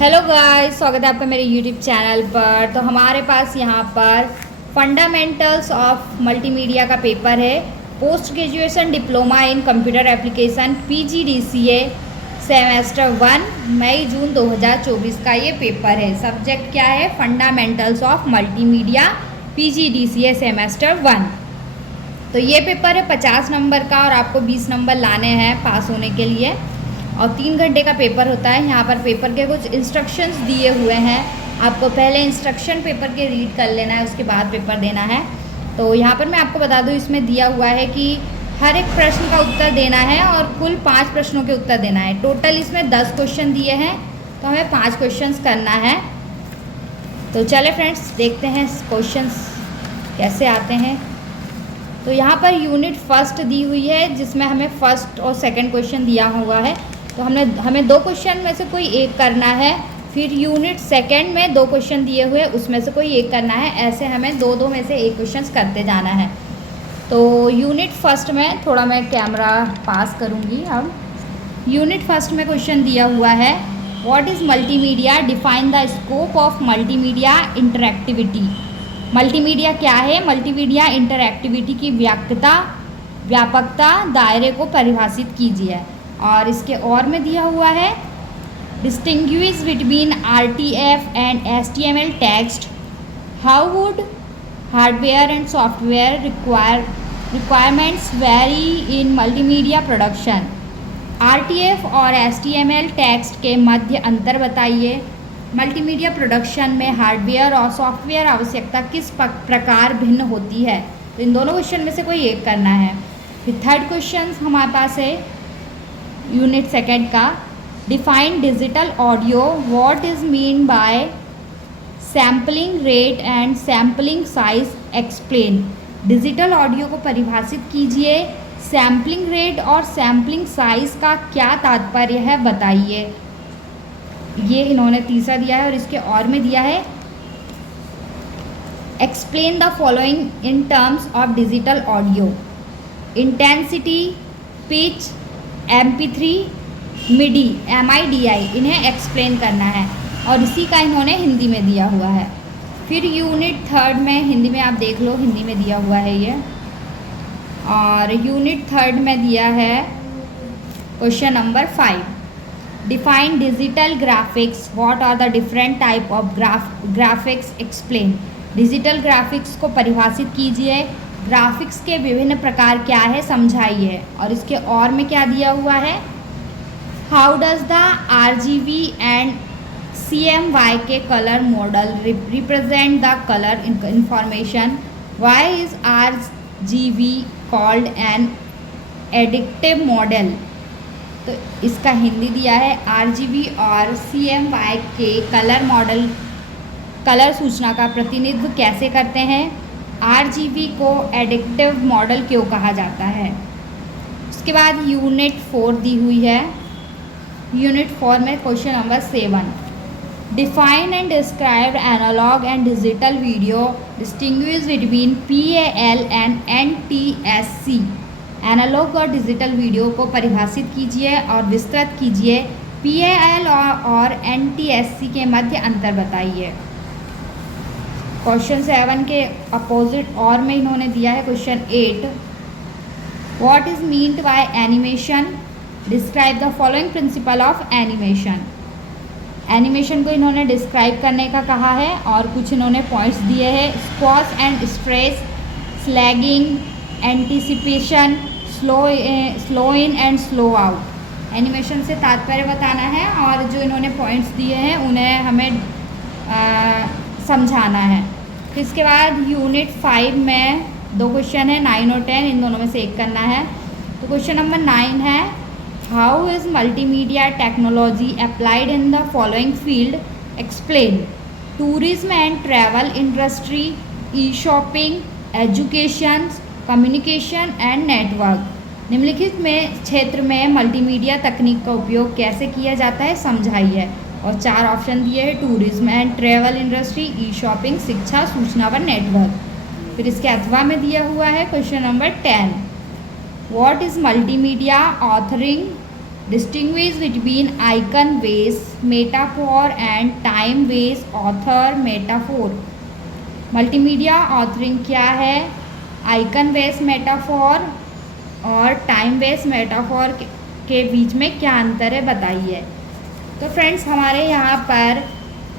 Hello guys, स्वागत है आपका मेरे यूट्यूब चैनल पर। तो हमारे पास यहाँ पर फंडामेंटल्स ऑफ मल्टीमीडिया का पेपर है। Post graduation diploma in computer application PGDCA semester 1 मई जून 2024 का ये पेपर है। सब्जेक्ट क्या है? Fundamentals of multimedia PGDCA semester 1। तो ये पेपर है 50 नंबर का और आपको 20 नंबर लाने हैं पास होने के लिए, और 3 घंटे का पेपर होता है। यहाँ पर पेपर के कुछ इंस्ट्रक्शंस दिए हुए हैं। आपको पहले इंस्ट्रक्शन पेपर के रीड कर लेना है, उसके बाद पेपर देना है। तो यहाँ पर मैं आपको बता दूँ, इसमें दिया हुआ है कि हर एक प्रश्न का उत्तर देना है और कुल 5 प्रश्नों के उत्तर देना है। टोटल इसमें 10 क्वेश्चन दिए हैं, तो हमें 5 क्वेश्चंस करना है। तो चले फ्रेंड्स, देखते हैं क्वेश्चंस कैसे आते हैं। तो यहाँ पर यूनिट फर्स्ट दी हुई है, जिसमें हमें फर्स्ट और सेकंड क्वेश्चन दिया हुआ है। तो हमें 2 क्वेश्चन में से कोई एक करना है। फिर यूनिट सेकंड में 2 क्वेश्चन दिए हुए, उसमें से कोई एक करना है। ऐसे हमें 2-2 में से एक क्वेश्चन करते जाना है। तो यूनिट फर्स्ट में थोड़ा मैं कैमरा पास करूँगी। अब यूनिट फर्स्ट में क्वेश्चन दिया हुआ है, what is multimedia, define the scope of multimedia interactivity. Multimedia क्या है? मल्टीमीडिया इंटरएक्टिविटी की व्यापकता, दायरे को परिभाषित कीजिए। और इसके और में दिया हुआ है, distinguish between RTF and HTML text, how would hardware and software requirements very in multimedia production. RTF और HTML टेक्स्ट के मध्य अंतर बताइए। मल्टीमीडिया प्रोडक्शन में हार्डवेयर और सॉफ्टवेयर आवश्यकता किस प्रकार भिन्न होती है। तो इन दोनों क्वेश्चन में से कोई एक करना है। फिर थर्ड क्वेश्चन हमारे पास है यूनिट सेकेंड का, define digital audio, what is mean by sampling rate and sampling size, explain. Digital audio को परिभाषित कीजिए। सैम्पलिंग रेट और सैम्पलिंग साइज का क्या तात्पर्य है, बताइए। ये इन्होंने तीसरा दिया है। और इसके और में दिया है, explain the following in terms of digital audio, intensity, pitch, MP3, MIDI, इन्हें एक्सप्लेन करना है। और इसी का इन्होंने हिंदी में दिया हुआ है। फिर यूनिट थर्ड में हिंदी में आप देख लो, हिंदी में दिया हुआ है ये। और यूनिट थर्ड में दिया है question number 5, define digital graphics, what are the different type of graphics, explain. Digital graphics को परिभाषित कीजिए। ग्राफिक्स के विभिन्न प्रकार क्या है, समझाइए। और इसके और में क्या दिया हुआ है, how does the RGB and CMYK colour model represent the colour information, why is RGB called an एडिक्टिव मॉडल। तो इसका हिंदी दिया है, RGB और CMYK कलर मॉडल कलर सूचना का प्रतिनिधित्व कैसे करते हैं। RGB को एडिक्टिव मॉडल क्यों कहा जाता है। उसके बाद यूनिट 4 दी हुई है। यूनिट 4 में question number 7, define and describe analogue and digital video, distinguish between PAL and NTSC। Analogue और डिजिटल वीडियो को परिभाषित कीजिए और विस्तृत कीजिए। PAL और NTSC के मध्य अंतर बताइए। क्वेश्चन 7 के अपोजिट और में इन्होंने दिया है question 8, what is meant by animation, describe the following principle of animation. Animation को इन्होंने डिस्क्राइब करने का कहा है और कुछ इन्होंने पॉइंट्स दिए हैं, squash and stress, slagging, anticipation, slow in and slow out. Animation से तात्पर्य बताना है और जो इन्होंने पॉइंट्स दिए हैं उन्हें हमें समझाना है। फिर इसके बाद यूनिट 5 में 2 क्वेश्चन है, 9 और 10, इन दोनों में से एक करना है। तो क्वेश्चन नंबर 9 है, how is multimedia technology applied in the following field, explain. Tourism and travel industry, E shopping, education, communication and network. निम्नलिखित में क्षेत्र में मल्टीमीडिया तकनीक का उपयोग कैसे किया जाता है, समझाइए। और 4 ऑप्शन दिए हैं, tourism and travel industry, E shopping, शिक्षा, सूचना व नेटवर्क। फिर इसके अथवा में दिया हुआ है question number 10, what is multimedia authoring, distinguish between icon base metaphor and time base author metaphor. Multimedia authoring क्या है, आइकन बेस मेटाफोर और टाइम बेस मेटाफोर के बीच में क्या अंतर है बताइए। तो फ्रेंड्स हमारे यहाँ पर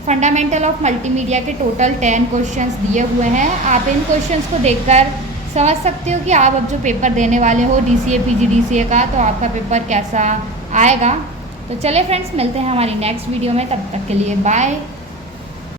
फंडामेंटल ऑफ मल्टीमीडिया के टोटल 10 क्वेश्चंस दिए हुए हैं। आप इन क्वेश्चंस को देखकर समझ सकते हो कि आप अब जो पेपर देने वाले हो DCA PGDCA का, तो आपका पेपर कैसा आएगा। तो चले फ्रेंड्स, मिलते हैं हमारी नेक्स्ट वीडियो में, तब तक के लिए बाय।